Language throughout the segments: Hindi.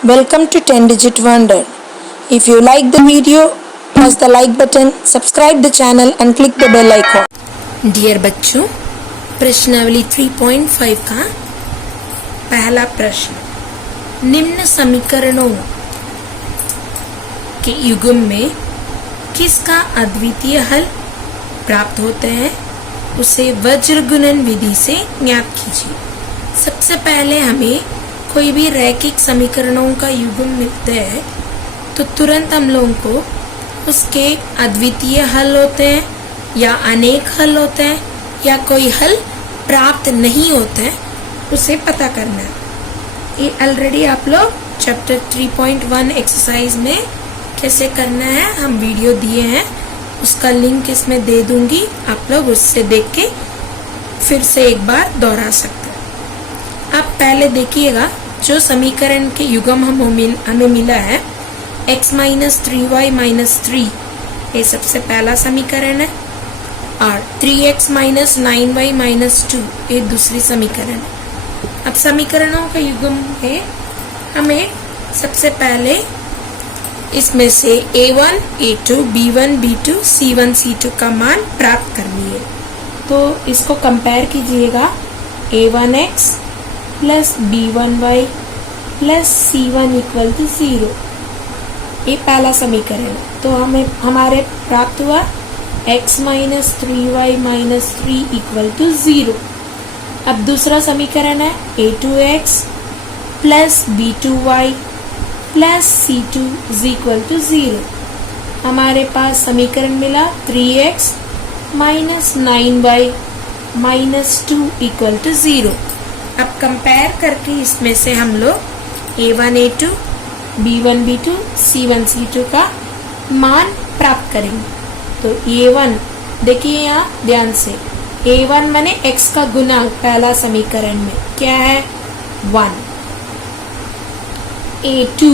Welcome to 10 Digit Wonder. If you like the video, press the like button, subscribe the channel and click the bell icon. Dear बच्चों, प्रश्नावली 3.5 का पहला प्रश्न, निम्न समीकरणों के युग्म में किसका अद्वितीय हल प्राप्त होते हैं उसे वज्र गुणन विधि से ज्ञात कीजिए। सबसे पहले हमें कोई भी रैखिक समीकरणों का युग्म मिलते हैं तो तुरंत हम लोगों को उसके अद्वितीय हल होते हैं या अनेक हल होते हैं या कोई हल प्राप्त नहीं होते हैं उसे पता करना है। ये ऑलरेडी आप लोग चैप्टर 3.1 एक्सरसाइज में कैसे करना है हम वीडियो दिए हैं, उसका लिंक इसमें दे दूंगी, आप लोग उससे देख के फिर से एक बार दोहरा सकते हैं। अब पहले देखिएगा जो समीकरण के युग्म हमें मिला है x माइनस 3y माइनस 3, ये सबसे पहला समीकरण है, और 3x माइनस 9y माइनस 2 ये दूसरी समीकरण है। अब समीकरणों का युग्म है हमें सबसे पहले इसमें से a1, a2, b1, b2, c1, c2 का मान प्राप्त करनी है। तो इसको कंपेयर कीजिएगा, a1x plus b1y plus c1 equal to 0, ये पहला समीकरण है। तो हमें हमारे प्राप्त हुआ x minus 3y minus 3 equal to 0। अब दूसरा समीकरण है a2x plus b2y plus c2 is equal to 0। हमारे पास समीकरण मिला 3x minus 9y minus 2 equal to 0। अब कंपेयर करके इसमें से हम लोग a1 a2, b1 b2, c1 c2 का मान प्राप्त करेंगे। तो a1 देखिए यहाँ ध्यान से, a1 माने x का गुणांक पहला समीकरण में क्या है 1, a2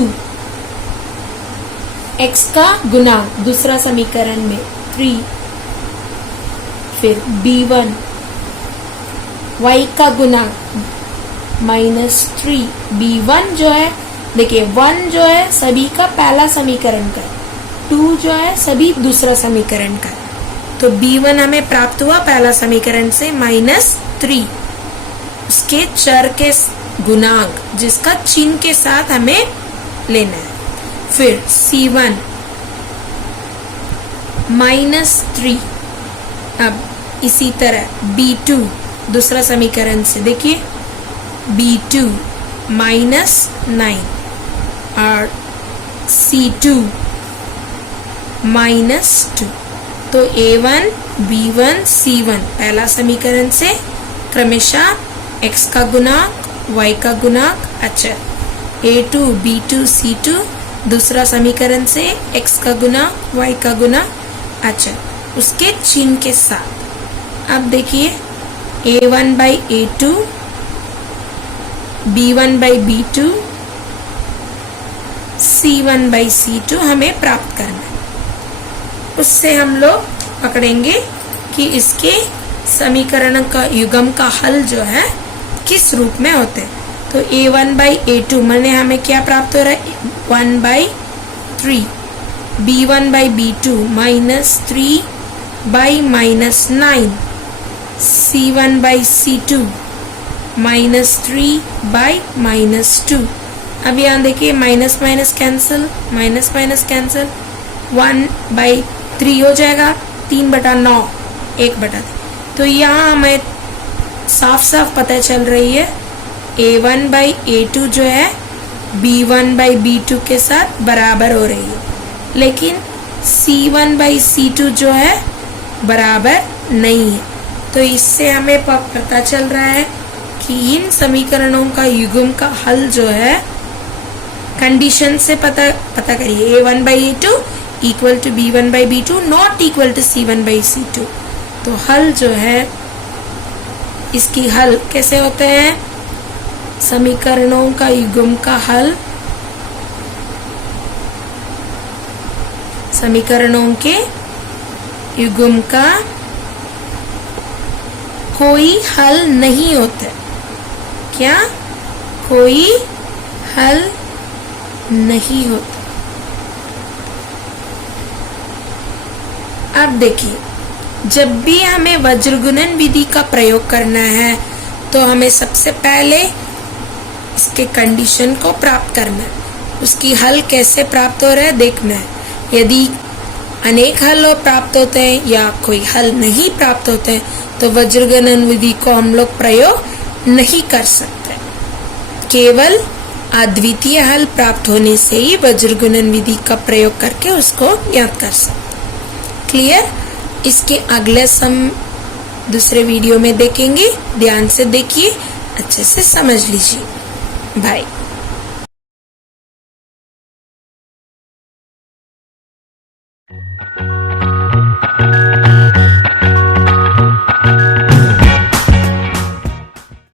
x का गुणांक दूसरा समीकरण में 3, फिर b1 y का गुणांक माइनस 3, b1 जो है देखिए 1 जो है सभी का पहला समीकरण का, 2 जो है सभी दूसरा समीकरण का, तो b1 हमें प्राप्त हुआ पहला समीकरण से माइनस 3, उसके चर के गुणांक जिसका चिन्ह के साथ हमें लेना है। फिर c1 माइनस 3, अब इसी तरह b2 दूसरा समीकरण से देखिए b2 माइनस 9 और c2 माइनस 2। तो a1, b1, c1 पहला समीकरण से क्रमशः x का गुणांक y का गुणांक अचर, a2, b2, c2 दूसरा समीकरण से x का गुणांक y का गुणांक अचर उसके चिन्ह के साथ। अब देखिए a1 by a2, b1 by b2, c1 by c2 हमें प्राप्त करना है। उससे हम लोग पकड़ेंगे कि इसके समीकरण का युग्म का हल जो है किस रूप में होते हैं। तो a1 बाई a2 माने हमें क्या प्राप्त हो रहा है 1 by 3, b1 by b2 minus 3 by minus 9, c1 by c2 minus 3 by minus 2। अब यहाँ देखिए minus minus cancel, minus minus cancel, 1 by 3 हो जाएगा 3/9, 1/3। तो यहाँ हमें साफ साफ पता चल रही है a1 बाई a2 जो है b1 बाई b2 के साथ बराबर हो रही है, लेकिन c1 बाई c2 जो है बराबर नहीं है। तो इससे हमें पता चल रहा है कि इन समीकरणों का युग्म का हल जो है कंडीशन से पता करिए a1 by a2 equal to b1 by b2 not equal to c1 by c2। तो हल जो है इसकी हल कैसे होते हैं, समीकरणों का युग्म का हल समीकरणों के युग्म का कोई हल नहीं होता। क्या कोई हल नहीं होता। अब देखिए, जब भी हमें वज्र गुणन विधि का प्रयोग करना है तो हमें सबसे पहले इसके कंडीशन को प्राप्त करना है, उसकी हल कैसे प्राप्त हो रहा है देखना है। यदि अनेक हल प्राप्त होते हैं या कोई हल नहीं प्राप्त होते हैं तो वज्र गुणन विधि को हम लोग प्रयोग नहीं कर सकते। केवल अद्वितीय हल प्राप्त होने से ही वज्र गुणन विधि का प्रयोग करके उसको ज्ञात कर सकते। क्लियर? इसके अगले सम दूसरे वीडियो में देखेंगे। ध्यान से देखिए, अच्छे से समझ लीजिए। बाय।